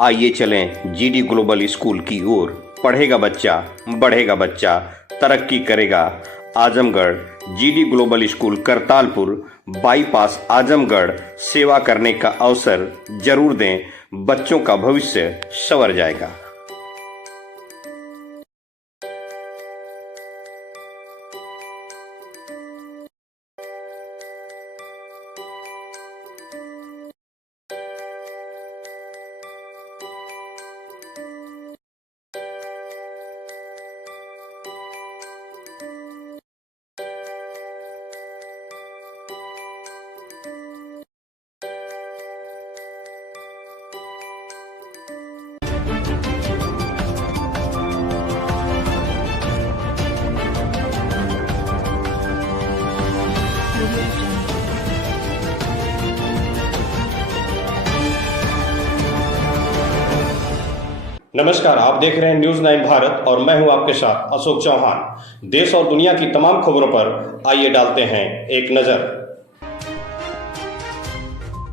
आइए चलें GD global school की ओर। पढ़ेगा बच्चा, बढ़ेगा बच्चा, तरक्की करेगा Azamgarh. GD global school Kartalpur bypass Azamgarh. सेवा करने का अवसर जरूर दें, बच्चों का भविष्य संवर जाएगा। नमस्कार, आप देख रहे हैं न्यूज़ 9 भारत और मैं हूं आपके साथ अशोक चौहान। देश और दुनिया की तमाम खबरों पर आइए डालते हैं एक नजर।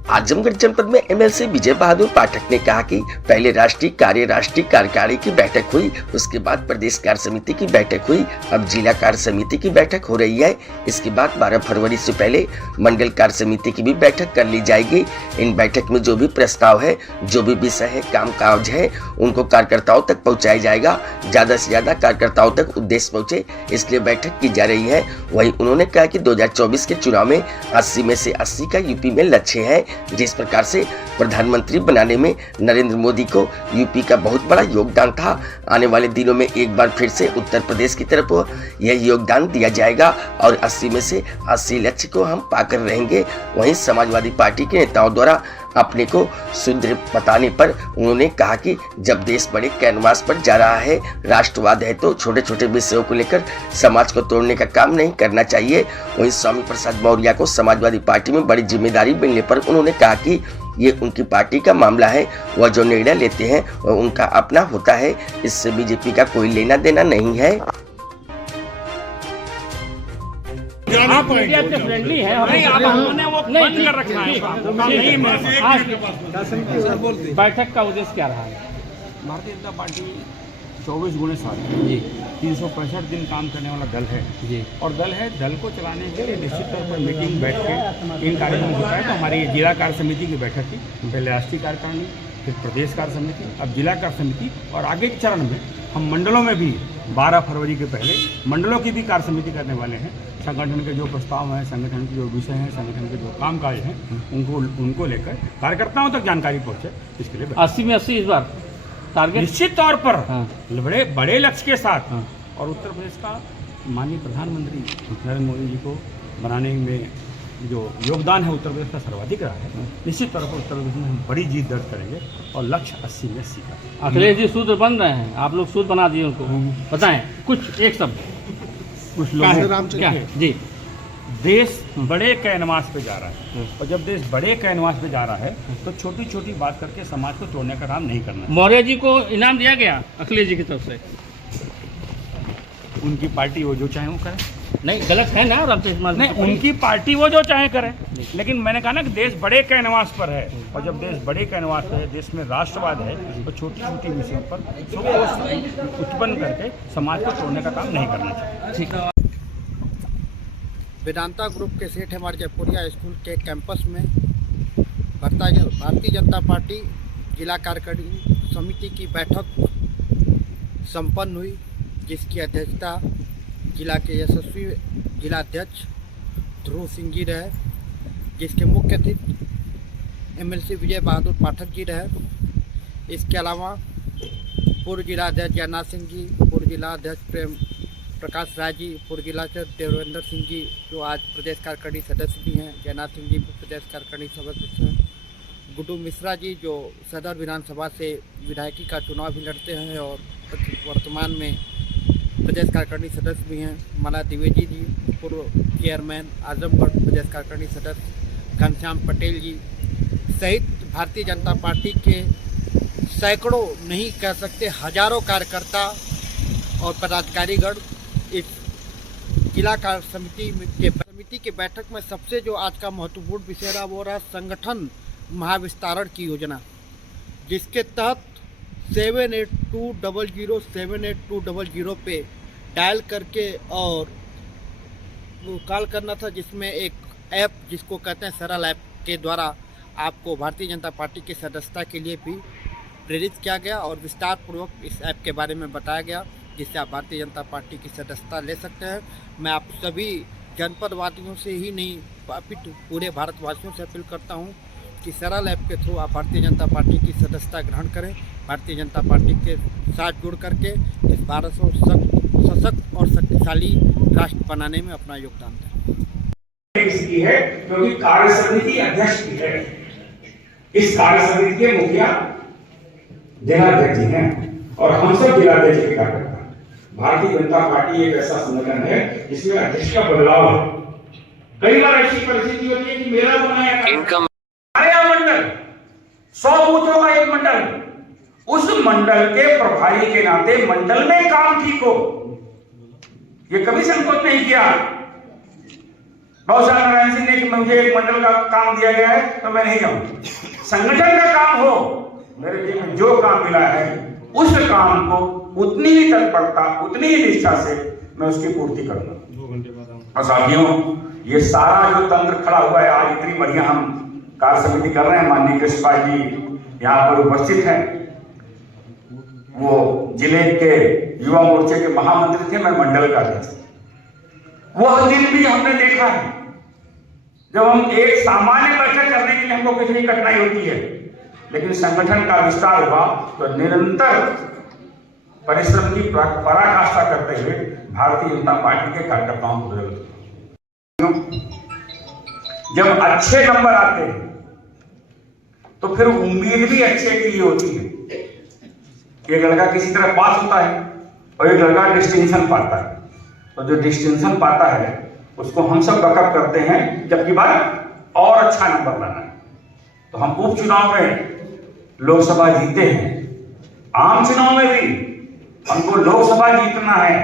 आजमगढ़ जनपद में एमएलसी विजय बहादुर पाठक ने कहा कि पहले राष्ट्रीय कार्यकारिणी की बैठक हुई, उसके बाद प्रदेश कार्य समिति की बैठक हुई, अब जिला कार्य समिति की बैठक हो रही है। इसके बाद 12 फरवरी से पहले मंडल कार्य समिति की भी बैठक कर ली जाएगी। इन बैठक में जो भी प्रस्ताव है, जो भी विषय है, काम काज है, उनको कार्यकर्ताओं तक पहुँचाया जाएगा। ज्यादा से ज्यादा कार्यकर्ताओं तक उद्देश्य पहुँचे, इसलिए बैठक की जा रही है। वहीं उन्होंने कहा कि 2024 के चुनाव में 80 में से 80 का यूपी में लक्ष्य है। जिस प्रकार से प्रधानमंत्री बनाने में नरेंद्र मोदी को यूपी का बहुत बड़ा योगदान था, आने वाले दिनों में एक बार फिर से उत्तर प्रदेश की तरफ यह योगदान दिया जाएगा और 80 में से 80 लक्ष्य को हम पाकर रहेंगे। वहीं समाजवादी पार्टी के नेताओं द्वारा अपने को सुदृढ़ बताने पर उन्होंने कहा कि जब देश बड़े कैनवास पर जा रहा है, राष्ट्रवाद है, तो छोटे छोटे विषयों को लेकर समाज को तोड़ने का काम नहीं करना चाहिए। वहीं स्वामी प्रसाद मौर्य को समाजवादी पार्टी में बड़ी जिम्मेदारी मिलने पर उन्होंने कहा कि ये उनकी पार्टी का मामला है, वह जो निर्णय लेते हैं वह उनका अपना होता है, इससे बीजेपी का कोई लेना देना नहीं है। आप मीडिया से फ्रेंडली है, नहीं आप हमने वो बंद कर रखा है। बैठक का उद्देश्य क्या रहा है? भारतीय जनता पार्टी 24x7 जी 365 दिन काम करने वाला दल है जी, और दल को चलाने के लिए निश्चित तौर पर मीटिंग बैठ के इन कार्यक्रम होता है। तो हमारी जिला कार्य समिति की बैठक थी, पहले राष्ट्रीय कार्यकारिणी, फिर प्रदेश कार्य समिति, अब जिला कार्य समिति, और आगे के चरण में हम मंडलों में भी 12 फरवरी के पहले मंडलों की भी कार्य समिति करने वाले हैं। संगठन के जो प्रस्ताव हैं, संगठन के जो विषय हैं, संगठन के जो कामकाज हैं, उनको लेकर कार्यकर्ताओं तक जानकारी पहुंचे, इसके लिए 80 में 80 इस बार टारगेट निश्चित तौर पर हाँ। बड़े लक्ष्य के साथ हाँ। और उत्तर प्रदेश का माननीय प्रधानमंत्री नरेंद्र मोदी जी को बनाने में जो योगदान है उत्तर प्रदेश का सर्वाधिक रहा है। निश्चित तौर पर उत्तर प्रदेश में हम बड़ी जीत दर्ज करेंगे और लक्ष्य 80 में 80 का। अखिलेश जी सूत्र बन रहे हैं, आप लोग सूत्र बना दिए उनको, बताएं कुछ एक शब्द। कुछ लोग क्या जी, देश बड़े कैनवास पे जा रहा है और जब देश बड़े कैनवास पे जा रहा है तो छोटी छोटी बात करके समाज को तोड़ने का काम नहीं करना। मौर्य जी को इनाम दिया गया अखिलेश जी की तरफ से, उनकी पार्टी वो जो चाहे वो करे। नहीं गलत है ना? नहीं, उनकी पार्टी वो जो चाहे करे, लेकिन मैंने कहा ना कि देश बड़े कैनवास पर है और जब देश बड़े कैनवास पर है, देश में राष्ट्रवाद है, तो छोटी छोटी विषयों पर सोच उत्पन्न करके समाज को तोड़ने का काम नहीं करना चाहिए। ठीक है। वेदांता ग्रुप के सेठ हमारे जयपुरिया स्कूल के कैंपस में भारतीय जनता पार्टी जिला कार्यकारिणी समिति की बैठक संपन्न हुई, जिसकी अध्यक्षता जिला के यशस्वी जिलाध्यक्ष ध्रुव सिंह जी रहे, जिसके मुख्य अतिथि एमएलसी विजय बहादुर पाठक जी रहे। इसके अलावा पूर्व जिलाध्यक्ष जयनाथ सिंह जी, पूर्व जिलाध्यक्ष प्रेम प्रकाश राय जी, पूर्व जिलाध्यक्ष देवेंद्र सिंह जी जो आज प्रदेश कार्यकारिणी सदस्य भी हैं, जयनाथ सिंह जी प्रदेश कार्यकारिणी सदस्य हैं, गुड्डू मिश्रा जी जो सदर विधानसभा से विधायकी का चुनाव भी लड़ते हैं और वर्तमान में प्रदेश कार्यकारिणी सदस्य भी हैं, मला द्विवेदी जी पूर्व चेयरमैन आजमगढ़ प्रदेश कार्यकारिणी सदस्य, घनश्याम पटेल जी सहित भारतीय जनता पार्टी के सैकड़ों नहीं कह सकते हजारों कार्यकर्ता और पदाधिकारीगण इस जिला कार्य समिति के बैठक में सबसे जो आज का महत्वपूर्ण विषय रहा वो रहा संगठन महाविस्तारण की योजना, जिसके तहत 7820078200 पे डायल करके और वो कॉल करना था, जिसमें एक ऐप जिसको कहते हैं सरल ऐप के द्वारा आपको भारतीय जनता पार्टी की सदस्यता के लिए भी प्रेरित किया गया और विस्तार पूर्वक इस ऐप के बारे में बताया गया, जिससे आप भारतीय जनता पार्टी की सदस्यता ले सकते हैं। मैं आप सभी जनपदवासियों से ही नहीं अपितु पूरे भारतवासियों से अपील करता हूं कि सरल ऐप के थ्रू आप भारतीय जनता पार्टी की सदस्यता ग्रहण करें, भारतीय जनता पार्टी के साथ जुड़ करके इस भारत को सशक्त और शक्तिशाली राष्ट्र बनाने में अपना योगदान दें। इसकी है क्योंकि कार्य समिति अध्यक्ष की है। इस कार्य समिति के मुखिया जिलाध्यक्ष हैं और हम सब जिलाध्यक्ष के कार्यकर्ता हैं। भारतीय जनता पार्टी एक ऐसा संगठन है जिसमें अध्यक्ष का बदलाव है। कई बार ऐसी परिस्थिति होती है कि मेरा बनाया मंडल 100 बूथों का एक मंडल, उस मंडल के प्रभारी के नाते मंडल में काम ठीक हो, ये कभी संकोच नहीं किया। बहुत नारायण सिंह ने कि मुझे एक मंडल का काम दिया गया है तो मैं नहीं जाऊंगा। संगठन का काम हो, मेरे लिए जो काम मिला है उस काम को उतनी ही तत्परता उतनी ही निष्ठा से मैं उसकी पूर्ति करूंगा। 2 घंटे बाद और साथियों, ये सारा जो तंत्र खड़ा हुआ है, आज इतनी बढ़िया हम कार्य समिति कर रहे हैं, माननीय कृष्णा जी यहाँ पर उपस्थित हैं। वो जिले के युवा मोर्चे के महामंत्री थे, मैं मंडल का अध्यक्ष। वह दिन भी हमने देखा है जब हम एक सामान्य बैठक करने के लिए हमको कितनी कठिनाई होती है, लेकिन संगठन का विस्तार हुआ तो निरंतर परिश्रम की पराकाष्ठा करते हुए भारतीय जनता पार्टी के कार्यकर्ताओं को बदलते। जब अच्छे नंबर आते हैं तो फिर उम्मीद भी अच्छे की ही होती है। एक लड़का किसी तरह पास होता है और एक लड़का डिस्टिंक्शन पाता है, तो जो डिस्टिंक्शन पाता है उसको हम सब बैकअप करते हैं, जबकि बार और अच्छा नंबर लाना है। तो हम उपचुनाव में लोकसभा जीते हैं, आम चुनाव में भी हमको लोकसभा जीतना है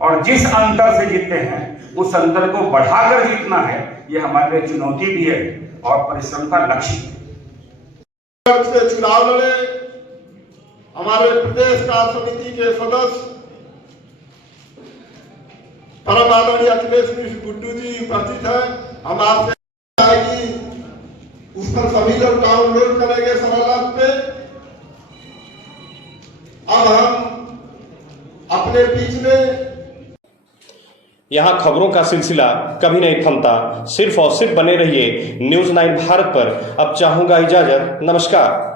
और जिस अंतर से जीते हैं उस अंतर को बढ़ाकर जीतना है। ये हमारे लिए चुनौती भी है और परिश्रम का लक्ष्य है। से चुनाव लड़े हमारे प्रदेश कार्य समिति के सदस्य परम आदरणीय अखिलेश मिश्र गुड्डू जी उपस्थित है। हम आपसे आएगी उस पर सभी लोग डाउनलोड करेंगे सरल ऐप पे। अब हम अपने बीच में यहाँ खबरों का सिलसिला कभी नहीं थमता। सिर्फ और सिर्फ बने रहिए न्यूज़ 9 भारत पर। अब चाहूंगा इजाजत। नमस्कार।